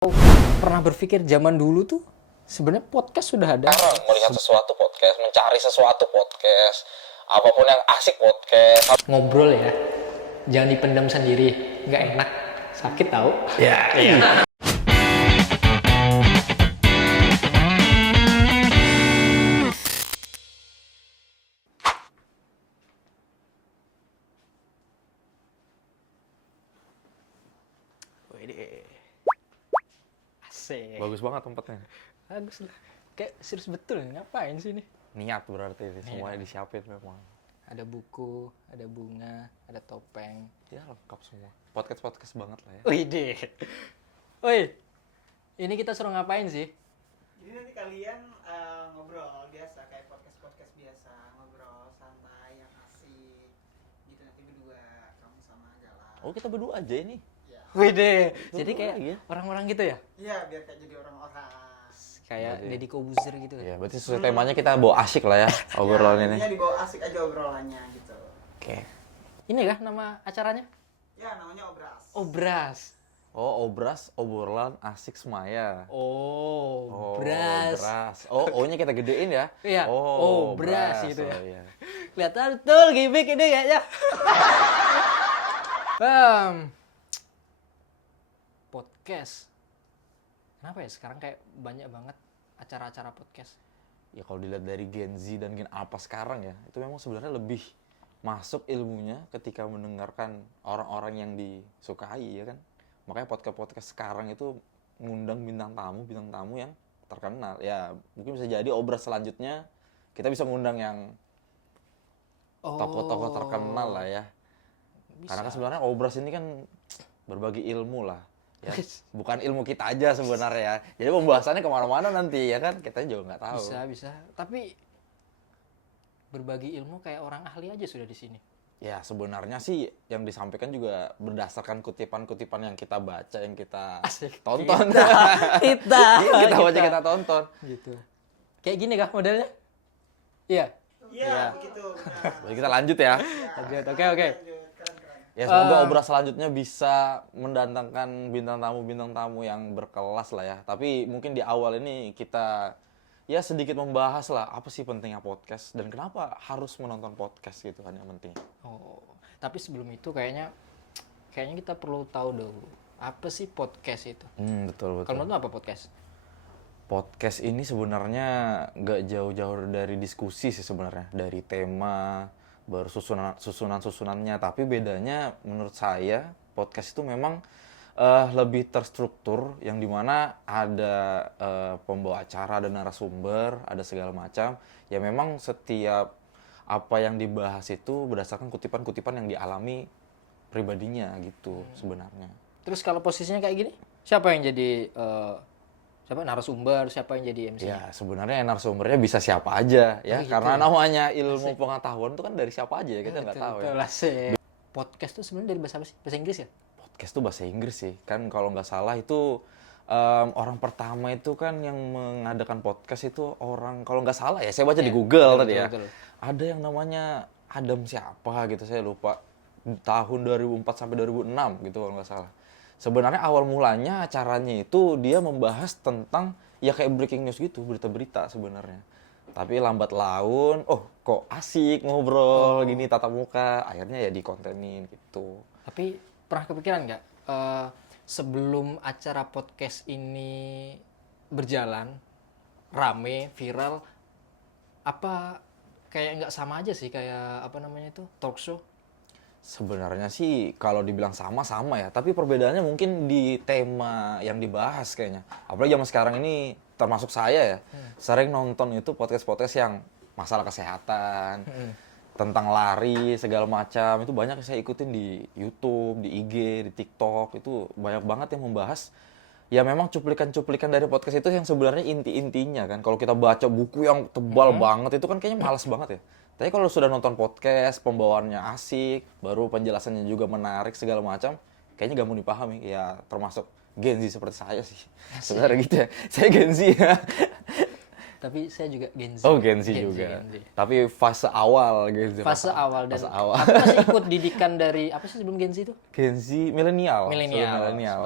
Pernah berpikir zaman dulu tuh sebenarnya podcast sudah ada. Sekarang melihat sesuatu podcast, mencari sesuatu podcast, apapun yang asik podcast. Ngobrol ya, jangan dipendam sendiri, nggak enak, sakit tahu. Ya, iya. Wede. Asik. Bagus banget tempatnya. Bagus lah. Kayak serius betul nih, ngapain sih ini? Niat berarti ini semuanya disiapin memang. Ada buku, ada bunga, ada topeng. Ya lengkap semua. Podcast banget lah ya. Wede. Woi, ini kita suruh ngapain sih? Jadi nanti kalian ngobrol biasa kayak podcast biasa, ngobrol santai yang asik gitu nanti berdua kamu sama Galang. Oh kita berdua aja ini. Ya. Wede. Jadi Betul kayak lagi ya. orang-orang gitu ya? Iya, biar kayak jadi orang-orang. Kayak Berarti. Deddy Kobuzer gitu. Ya berarti sesuai temanya kita bawa asik lah ya obrolan ini. Iya, dibawa asik aja obrolannya gitu. Oke. Ini kah nama acaranya? Ya, namanya Obras. Obras. Oh obras obrolan asik semaya. Oh, Bras. Obras. Oh O-nya kita gedein ya. Iya. Oh, Bras gitu ya. Oh, iya. Kelihatan betul gimmick ini kayaknya. Podcast. Kenapa ya sekarang kayak banyak banget acara-acara podcast? Ya kalau dilihat dari Gen Z dan Gen apa sekarang ya, itu memang sebenarnya lebih masuk ilmunya ketika mendengarkan orang-orang yang disukai ya kan. Makanya podcast-podcast sekarang itu ngundang bintang tamu yang terkenal. Ya mungkin bisa jadi obras selanjutnya kita bisa ngundang yang tokoh-tokoh terkenal lah ya. Karena kan sebenarnya obras ini kan berbagi ilmu lah. Ya, bukan ilmu kita aja sebenarnya ya. Jadi pembahasannya kemana-mana nanti ya kan, kita juga nggak tahu. Bisa. Tapi berbagi ilmu kayak orang ahli aja sudah di sini. Ya sebenarnya sih yang disampaikan juga berdasarkan kutipan-kutipan yang kita baca, yang kita Asik. tonton. Kita. Iya, kita baca, kita tonton. Gitu. Kayak gini kah modelnya? Iya. Iya, begitu. Benar. Jadi kita lanjut ya. Lanjut. Oke. Lanjut, keren. Ya semoga obras selanjutnya bisa mendatangkan bintang tamu yang berkelas lah ya. Tapi mungkin di awal ini kita ya sedikit membahas lah apa sih pentingnya podcast dan kenapa harus menonton podcast gitu kan yang penting. Oh, tapi sebelum itu kayaknya kita perlu tahu dulu apa sih podcast itu. Betul. Kalau menurut lo apa podcast? Podcast ini sebenarnya nggak jauh-jauh dari diskusi sih sebenarnya, dari tema baru susunannya, tapi bedanya menurut saya podcast itu memang lebih terstruktur, yang dimana ada pembawa acara, ada narasumber, ada segala macam. Ya memang setiap apa yang dibahas itu berdasarkan kutipan-kutipan yang dialami pribadinya gitu sebenarnya. Terus kalau posisinya kayak gini, siapa yang jadi narasumber, siapa yang jadi MC? Ya sebenarnya narasumbernya bisa siapa aja ya, Oh, gitu karena ya? namanya ilmu pengetahuan itu kan dari siapa aja ya, kita nggak tahu ya. Podcast tuh sebenarnya dari bahasa apa sih? Bahasa Inggris ya? Podcast tuh bahasa Inggris sih, kan kalau nggak salah itu orang pertama itu kan yang mengadakan podcast itu orang, kalau nggak salah ya, saya baca di Google tadi ya. betul. Ada yang namanya Adam siapa gitu, saya lupa, tahun 2004 sampai 2006 gitu kalau nggak salah. Sebenarnya awal mulanya acaranya itu dia membahas tentang ya kayak breaking news gitu, berita-berita sebenarnya. Tapi lambat laun, oh kok asik ngobrol gini tatap muka, akhirnya ya dikontenin gitu. Tapi pernah kepikiran nggak sebelum acara podcast ini berjalan rame, viral, apa kayak nggak sama aja sih kayak apa namanya itu talk show? Sebenarnya sih kalau dibilang sama-sama ya, tapi perbedaannya mungkin di tema yang dibahas kayaknya. Apalagi zaman sekarang ini, termasuk saya ya, sering nonton itu podcast-podcast yang masalah kesehatan, tentang lari, segala macam. Itu banyak yang saya ikutin di YouTube, di IG, di TikTok. Itu banyak banget yang membahas. Ya memang cuplikan-cuplikan dari podcast itu yang sebenarnya inti-intinya kan. Kalau kita baca buku yang tebal banget, itu kan kayaknya malas banget ya. Tapi kalau sudah nonton podcast, pembawaannya asik, baru penjelasannya juga menarik segala macam, kayaknya gampang dipahami. Ya termasuk Gen Z seperti saya sih. Sebenarnya gitu ya. Saya Gen Z ya. Tapi saya juga Gen Z. Oh Gen Z juga. Gen Z. Tapi fase awal Gen Z. Fase awal dan Fase awal. aku masih ikut didikan dari apa sih sebelum Gen Z itu? Gen Z milenial. Milenial. Milenial.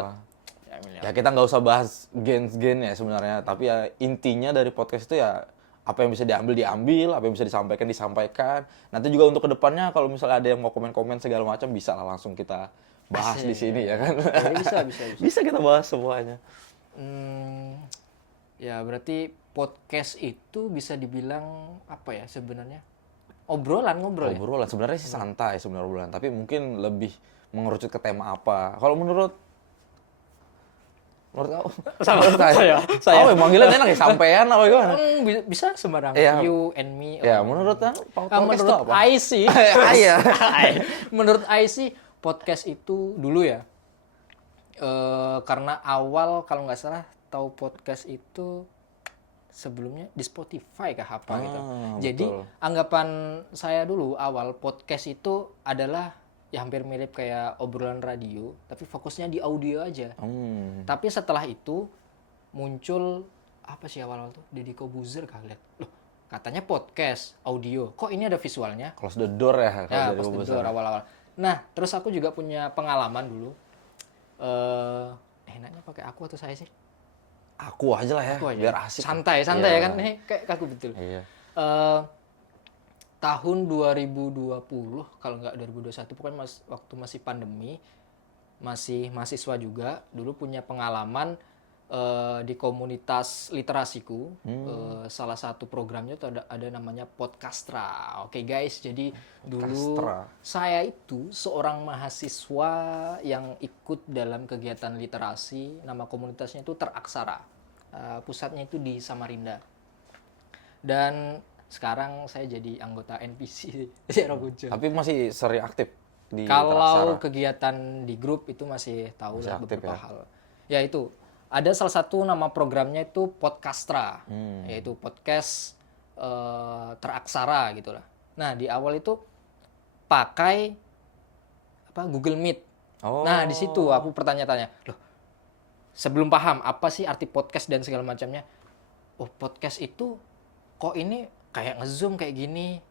Ya, Ya kita nggak usah bahas gen ya sebenarnya, tapi ya intinya dari podcast itu ya apa yang bisa diambil, apa yang bisa disampaikan. Nanti juga untuk kedepannya kalau misalnya ada yang mau komen-komen segala macam bisa lah langsung kita bahas di sini ya kan. Ya, bisa. Bisa kita bahas semuanya. Ya berarti podcast itu bisa dibilang apa ya sebenarnya? Ngobrol ya? Obrolan sebenarnya sih santai sebenarnya obrolan, tapi mungkin lebih mengerucut ke tema apa. Kalau menurut kamu? Saya. Oh, manggilnya enak ya, sampean apa gimana? Bisa sembarangan. Iya. You and me. Ya, menurut podcast itu menurut apa? I sih. Iya. Menurut I sih podcast itu dulu ya. Karena awal kalau nggak salah tahu podcast itu sebelumnya di Spotify kah apa gitu. Jadi betul. anggapan saya dulu awal podcast itu adalah ya hampir mirip kayak obrolan radio, tapi fokusnya di audio aja. Tapi setelah itu muncul apa sih awal-awal tuh? Deddy Kobuzer kah lihat. Loh, katanya podcast audio. Kok ini ada visualnya? Close the door ya. Ya, pas the door awal-awal. Nah, terus aku juga punya pengalaman dulu. Enaknya pakai aku atau saya sih? Aku aja lah ya, Aku aja. biar asik. Santai Iya. ya kan? Kayak aku betul. Iya. Tahun 2020 kalau nggak 2021 pokoknya waktu masih pandemi, masih mahasiswa juga, dulu punya pengalaman di komunitas literasiku. Salah satu programnya itu ada namanya Podcastra. Oke guys, jadi dulu Podcastra. saya itu seorang mahasiswa yang ikut dalam kegiatan literasi. Nama komunitasnya itu Teraksara. Pusatnya itu di Samarinda. Dan sekarang saya jadi anggota NPC Zero Kuncun. Tapi masih sering aktif di Kalau Teraksara. kegiatan di grup itu masih tahu Masih lah aktif beberapa ya? hal. Ya itu ada salah satu nama programnya itu Podcastra, yaitu podcast teraksara gitulah. Nah di awal itu pakai Google Meet. Oh. Nah di situ aku bertanya-tanya, loh sebelum paham apa sih arti podcast dan segala macamnya. Oh podcast itu kok ini kayak nge-zoom kayak gini.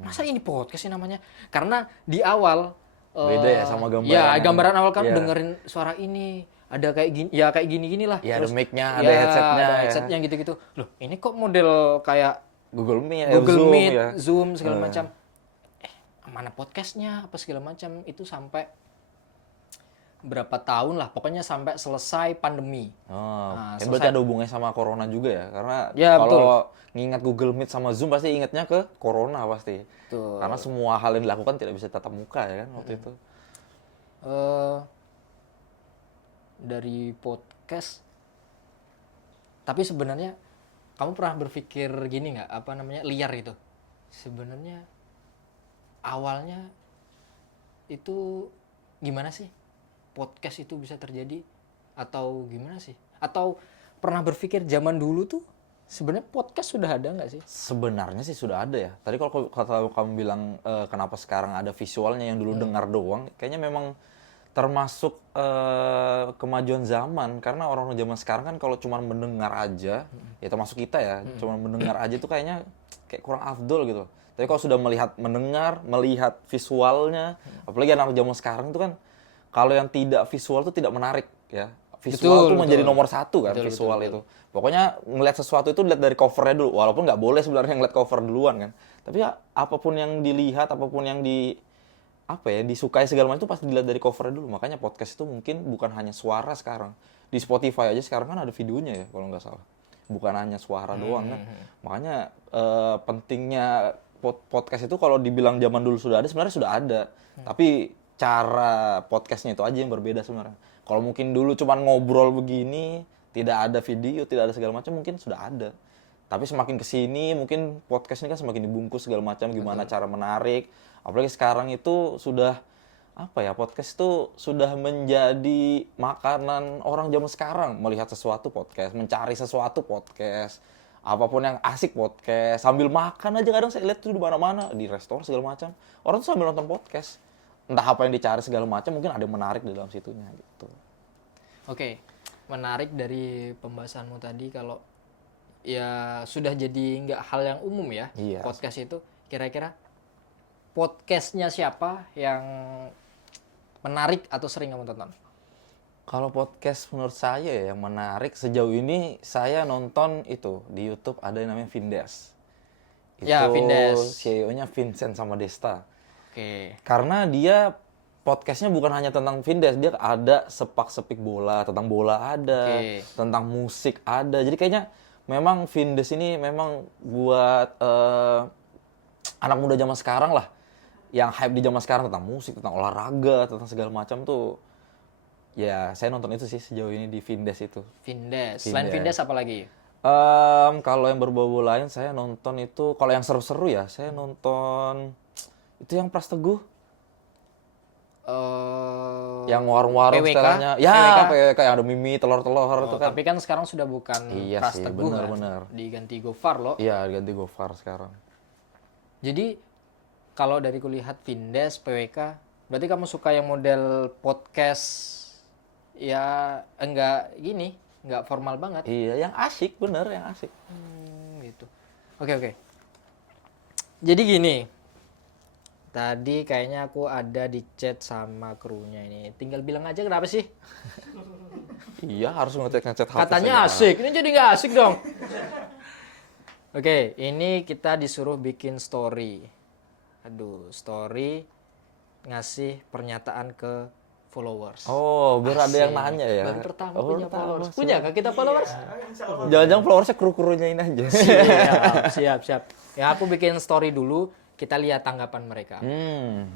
Masa ini podcast sih namanya? Karena di awal Beda ya sama gambaran. Ya, gambaran awal kan Iya. dengerin suara ini, ada kayak gini, ya kayak gini-gini lah. Ya, ada Terus, mic-nya, ada ya, headset-nya, ada ya. headset-nya gitu-gitu. Loh, ini kok model kayak Google Meet, Google Zoom, Meet, ya. Zoom segala macam. Mana podcastnya apa segala macam itu sampai berapa tahun lah, pokoknya sampai selesai pandemi. Oh, Nah, kan berarti ada hubungannya sama corona juga ya? Karena Ya, kalau ngingat Google Meet sama Zoom pasti ingatnya ke corona pasti. Betul. Karena semua hal yang dilakukan tidak bisa tatap muka ya kan waktu itu. Dari podcast. Tapi sebenarnya kamu pernah berpikir gini nggak, liar gitu? Sebenarnya awalnya itu gimana sih podcast itu bisa terjadi atau gimana sih? Atau pernah berpikir zaman dulu tuh sebenarnya podcast sudah ada nggak sih? Sebenarnya sih sudah ada ya. Tadi kalau kamu bilang kenapa sekarang ada visualnya yang dulu dengar doang, kayaknya memang termasuk kemajuan zaman karena orang zaman sekarang kan kalau cuma mendengar aja, ya termasuk kita ya, cuma mendengar aja tuh kayaknya kayak kurang afdol gitu. Tapi kalau sudah melihat visualnya, apalagi anak zaman sekarang itu kan kalau yang tidak visual tuh tidak menarik ya. Visual tuh menjadi nomor satu kan visual itu. Pokoknya ngeliat sesuatu itu lihat dari covernya dulu, walaupun nggak boleh sebenarnya ngeliat cover duluan kan. Tapi ya apapun yang dilihat, apapun yang disukai segala macam itu pasti dilihat dari covernya dulu. Makanya podcast itu mungkin bukan hanya suara sekarang. Di Spotify aja sekarang kan ada videonya ya kalau nggak salah. Bukan hanya suara doang kan. Makanya pentingnya podcast itu kalau dibilang zaman dulu sudah ada, sebenarnya sudah ada. Tapi cara podcastnya itu aja yang berbeda sebenarnya. Kalau mungkin dulu cuma ngobrol begini, tidak ada video, tidak ada segala macam, mungkin sudah ada. Tapi semakin kesini mungkin podcast ini kan semakin dibungkus segala macam, gimana cara menarik. Apalagi sekarang itu sudah podcast itu sudah menjadi makanan orang zaman sekarang. Melihat sesuatu podcast, mencari sesuatu podcast, apapun yang asik podcast, sambil makan aja kadang saya lihat tuh di mana-mana, di restoran segala macam. Orang tuh sambil nonton podcast. Entah apa yang dicari segala macam, mungkin ada yang menarik di dalam situnya gitu. Oke, menarik dari pembahasanmu tadi kalau ya sudah jadi nggak hal yang umum ya. Iya. Podcast itu kira-kira podcastnya siapa yang menarik atau sering kamu tonton? Kalau podcast menurut saya ya, yang menarik sejauh ini saya nonton itu di YouTube ada yang namanya Vindes. Ya, Vindes. CEO-nya Vincent sama Desta. Oke. Karena dia podcastnya bukan hanya tentang Vindes, dia ada sepak-sepik bola, tentang bola ada, Oke. tentang musik ada. Jadi kayaknya memang Vindes ini memang buat anak muda zaman sekarang lah, yang hype di zaman sekarang tentang musik, tentang olahraga, tentang segala macam tuh. Ya, saya nonton itu sih sejauh ini di Vindes itu. Vindes. Selain Vindes. Vindes apa lagi? Kalau yang berbau-bau lain saya nonton itu, kalau yang seru-seru ya, saya nonton itu yang Pras Teguh. Yang warung-warung PWK? setelahnya. Ya, PWK? PWK yang ada mimi, telur-telur itu kan. Tapi kan sekarang sudah bukan Iya Pras sih, Teguh kan. benar. Diganti Gofar loh. Iya, ganti Gofar sekarang. Jadi kalau dari kulihat Vindes, PWK, berarti kamu suka yang model podcast ya enggak gini, enggak formal banget. Iya, yang asik, bener, yang asik. Gitu. Oke. Jadi gini. Tadi kayaknya aku ada di chat sama krunya ini. Tinggal bilang aja kenapa sih? Iya, harus ngecek HP. Katanya asik. Ini jadi nggak asik dong. Oke, ini kita disuruh bikin story. Aduh, story ngasih pernyataan ke followers. Oh, biar ada yang Asik. nanya ya. Baru pertama Oh, punya pertama, followers. Mas. Punya kah kita followers? Insya Allah. Jangan-jangan followersnya kru-krunya ini aja. Siap. Ya, aku bikin story dulu. Kita lihat tanggapan mereka.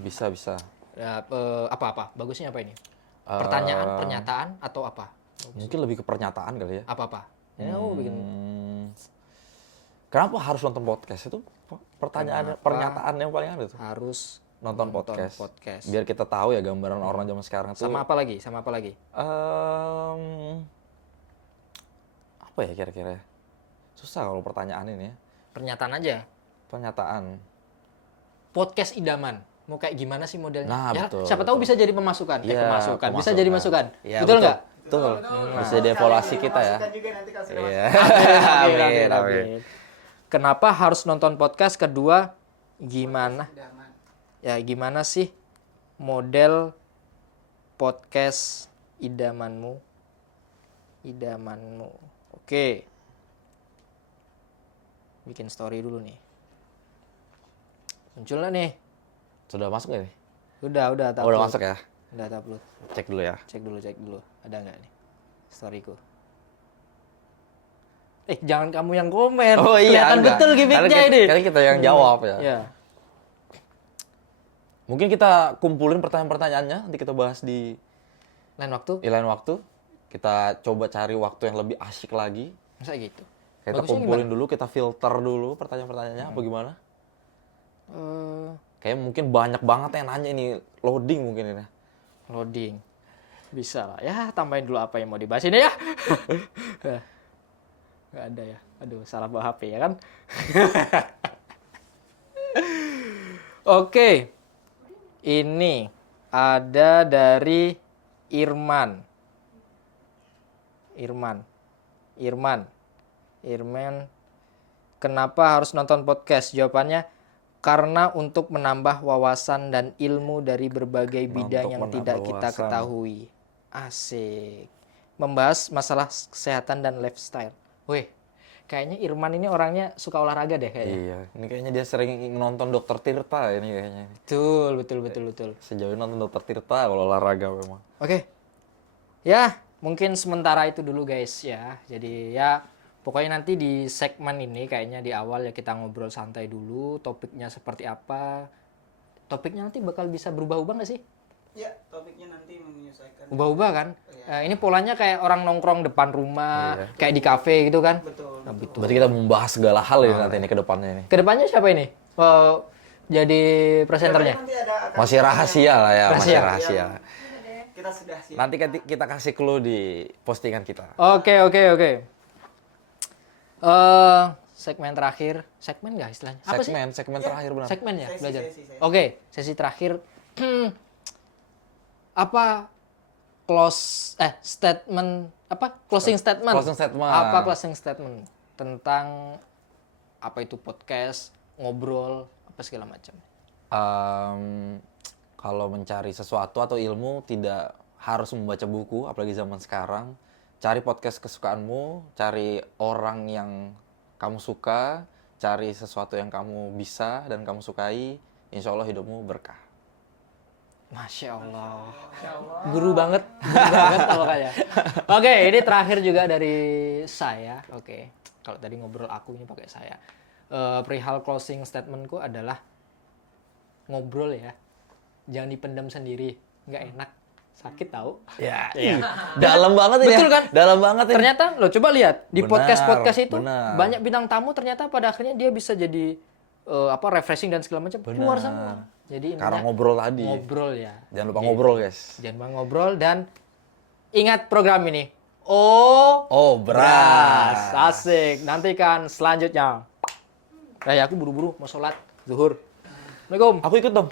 Bisa. Ya, apa-apa? Bagusnya apa ini? Pertanyaan, pernyataan, atau apa? Mungkin lebih ke pernyataan kali ya. Apa-apa? Ya, aku bikin. Kenapa harus nonton podcast itu? Pertanyaan, pernyataan yang paling ada tuh. Harus Nonton podcast. podcast. Biar kita tahu ya gambaran orang zaman sekarang tuh. Sama apa lagi? Apa ya kira-kira? Susah kalau pertanyaan ini ya. Pernyataan aja. Pernyataan. Podcast idaman. Mau kayak gimana sih modelnya? Nah, ya, betul, siapa tahu bisa jadi pemasukan. Iya, Pemasukan. Bisa pemasukan. jadi masukan. Iya, betul nggak? Betul. Bisa dievaluasi kita ya. Masukan juga nanti kalau sudah Iya. Amin. Kenapa harus nonton podcast? Kedua, gimana? masuk. Idaman. Ya, gimana sih model podcast idamanmu? Oke. Bikin story dulu nih. Muncul nggak nih? Sudah masuk nggak nih? Udah Oh, udah upload. masuk ya? Udah upload. Cek dulu ya. Cek dulu. Ada nggak nih storyku? Jangan kamu yang komen. Oh iya, Kelihatan enggak. betul gimmicknya Karena ini. Karena kita yang jawab ya. Ya. Mungkin kita kumpulin pertanyaan-pertanyaannya, nanti kita bahas di Lain waktu. lain waktu. Kita coba cari waktu yang lebih asyik lagi. Masa gitu? Kita Bagusnya kumpulin dulu, kita filter dulu pertanyaan-pertanyaannya apa gimana. Kayak mungkin banyak banget yang nanya ini, loading mungkin ini. Loading. Bisa lah. Ya, tambahin dulu apa yang mau dibahas ini ya. Nggak ada ya. Aduh, salah bawa HP ya kan. Oke. Ini ada dari Irman. Kenapa harus nonton podcast? Jawabannya karena untuk menambah wawasan dan ilmu dari berbagai bidang yang menambah tidak kita wawasan. ketahui. Asik. Membahas masalah kesehatan dan lifestyle. Wih, kayaknya Irman ini orangnya suka olahraga deh kayaknya. Iya, ini kayaknya dia sering nonton Dokter Tirta ini kayaknya. Betul. Sejauh ini nonton Dokter Tirta kalau olahraga memang. Oke. Ya, mungkin sementara itu dulu guys ya. Jadi ya pokoknya nanti di segmen ini kayaknya di awal ya kita ngobrol santai dulu, topiknya seperti apa. Topiknya nanti bakal bisa berubah-ubah nggak sih? Ya, topiknya nanti menyesuaikan. Ubah-ubah kan? Ini polanya kayak orang nongkrong depan rumah, Iya. kayak di kafe gitu kan? Betul. Berarti kita membahas segala hal ini nanti ini ke depannya ini. Kedepannya siapa ini? Jadi presenternya? Nanti ada Masih rahasia lah ya, masih Rahasia. rahasia. kita sudah siap. Nanti kita kasih clue di postingan kita. Oke. Segmen terakhir, segmen nggak istilahnya? Apa sih? Segmen terakhir benar. Segmen ya, Sesi, belajar. sesi. Oke, sesi terakhir. Apa closing statement? Closing statement. Apa closing statement tentang apa itu podcast, ngobrol, apa segala macam. Kalau mencari sesuatu atau ilmu tidak harus membaca buku, apalagi zaman sekarang. Cari podcast kesukaanmu, cari orang yang kamu suka, cari sesuatu yang kamu bisa dan kamu sukai, insya Allah hidupmu berkah. Masya Allah. Guru banget. Guru banget makanya. Oke, ini terakhir juga dari saya. Oke, kalau tadi ngobrol aku ini pakai saya. Perihal closing statementku adalah ngobrol ya. Jangan dipendam sendiri. Nggak enak. Sakit tahu. Ya, Iya. dalam banget ini. Betul ya. kan? Dalam banget ini. Ternyata lo coba lihat di Benar, podcast-podcast itu benar. banyak bintang tamu ternyata pada akhirnya dia bisa jadi refreshing dan segala macam keluar Benar. semua. Jadi Karena intinya ngobrol tadi. ngobrol ya. Jangan lupa Gitu. ngobrol, guys. Jangan lupa ngobrol dan ingat program ini. Oh, Oh, beras. Asik. Nantikan selanjutnya. Aku buru-buru mau sholat zuhur. Assalamualaikum. Aku ikut dong.